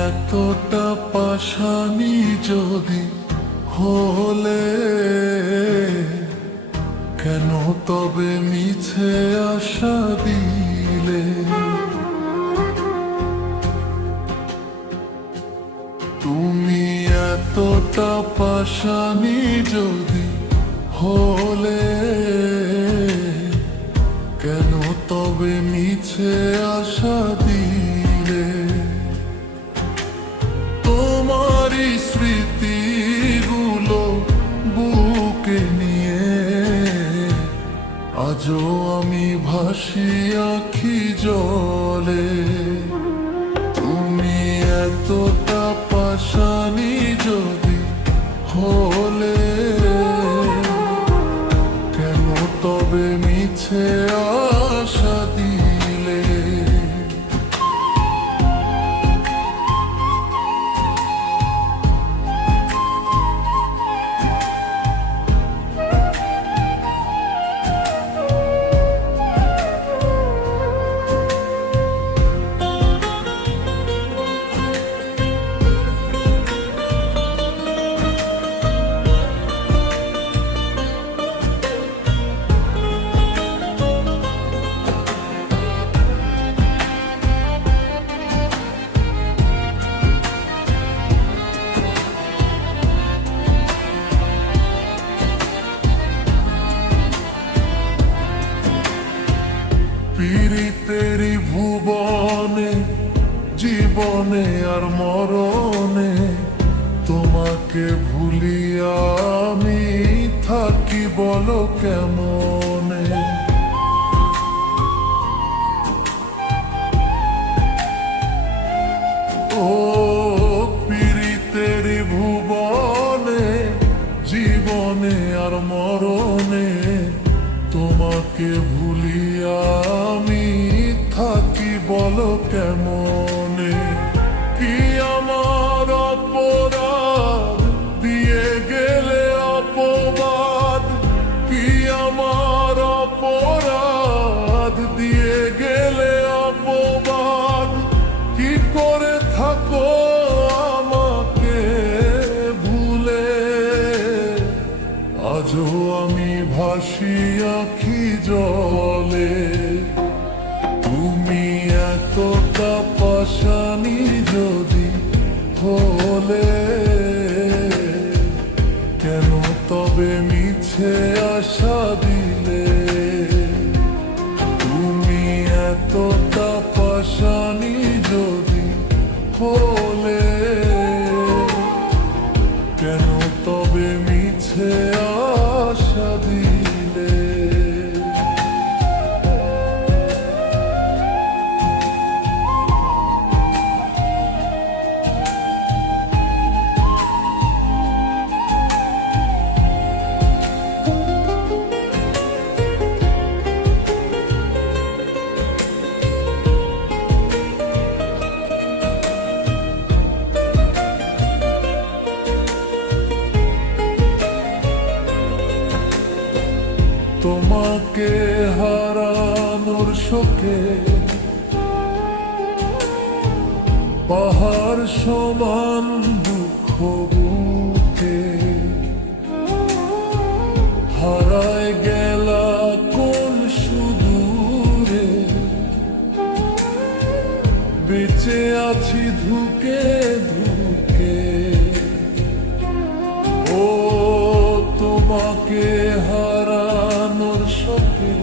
এতটা পাষাণী যদি হলে, কেন তবে মিছে আশা দিলে? তুমি এতটা পাষাণী যদি হলে, কেন তবে মিছে আশা দিলে? তোমারই স্মৃতিগুলো বুকে নিয়ে আজও আমি ভাসি আখি জলে। তুমি এতটা পাষাণী যদি হলে, কেন তবে মিছে আশা দিলে? পীড়িতেরি ভুবনে, জীবনে আর মরণে তোমাকে ভুলিয়া আমি থাকি বলো কেমনে? ও পীড়িতেরি ভুবনে, জীবনে আর মরণে তোমাকে ভুলিয়া আমি থাকি বলো কেমনে? কি আমার অপরাধ দিয়ে গেলে অপবাদ? কি আমার অপরাধ দিয়ে গেলে অপবাদ? কি করে থাকো আমাকে ভুলে? আজও আমি ভাসি আখি জলে। তুমি এতটা পাষাণী যদি হলে, কেন তবে মিছে আশা দিলে? তুমি এতটা পাষাণী যদি হলে, কেন তবে মিছে আশা দিলে? তোমাকে হারানোর শোকে পাহাড় সমান দুঃখ বুকে হারায় গেলা কোন সুদূরে? বেঁচে আছি ধুকে ধুকে। ও তোমাকে হারানোর শোকে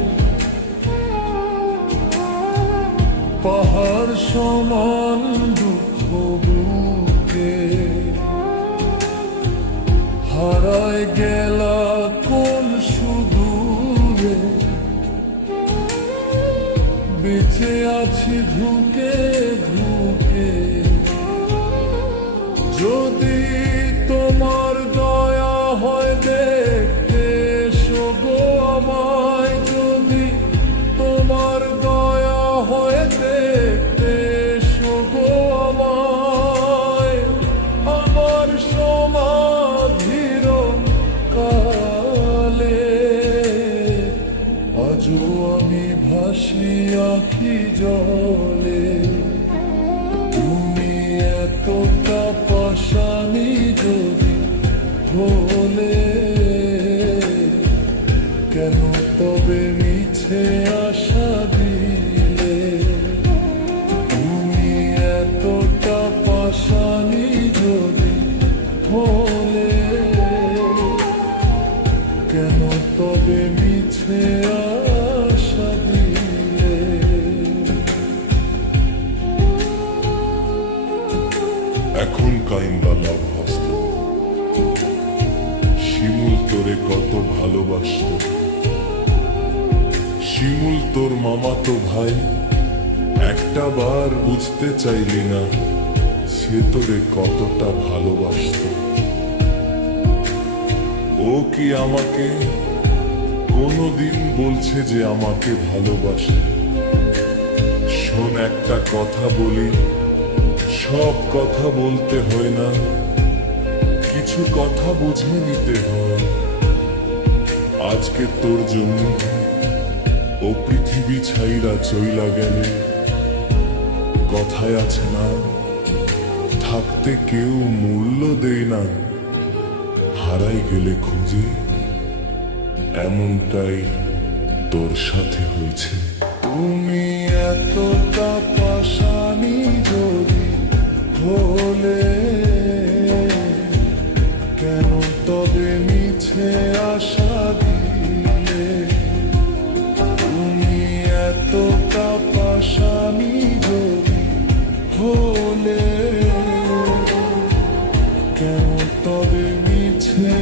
পাহাড় সমান দুঃখ বুকে হারায় গেলা কোন সুদূরে? বেঁচে আছি ধুকে ধুকে। যদি তোমার দয়া হয় দেখতে এসো গো আমায়, যদি তোমার দয়া হয় দেখতে এসো গো আমায়, আমার সমাধির কালে। আজও আমি ভাসি আখি জলে। এখন কাইন্দা লাভ হস্ত। শিমুল তোরে কত ভালোবাসত, শিমুল তোর মামাতো ভাই। একটা বার বুঝতে চাইলি না সে তোরে কতটা ভালোবাসত। ও কি আমাকে কোনোদিন বলছে যে আমাকে ভালোবাসে? শোন একটা কথা বলি, সব কথা বলতে হয় না, কিছু কথা বুঝে নিতে হয়। আজকে তোর জন্য ও পৃথিবী ছাইরা চইলা গেলে, কথায় আছে না, থাকতে কেউ মূল্য দেয় না, হারাই গেলে খুঁজে। এমনটাই তোর সাথে হয়েছে। তুমি এতটা পাশানি যদি হলে, কেন তবে মিছে আশা দিলে? তুমি এতটা পাশানি যদি হলে, কেন তবে মিছে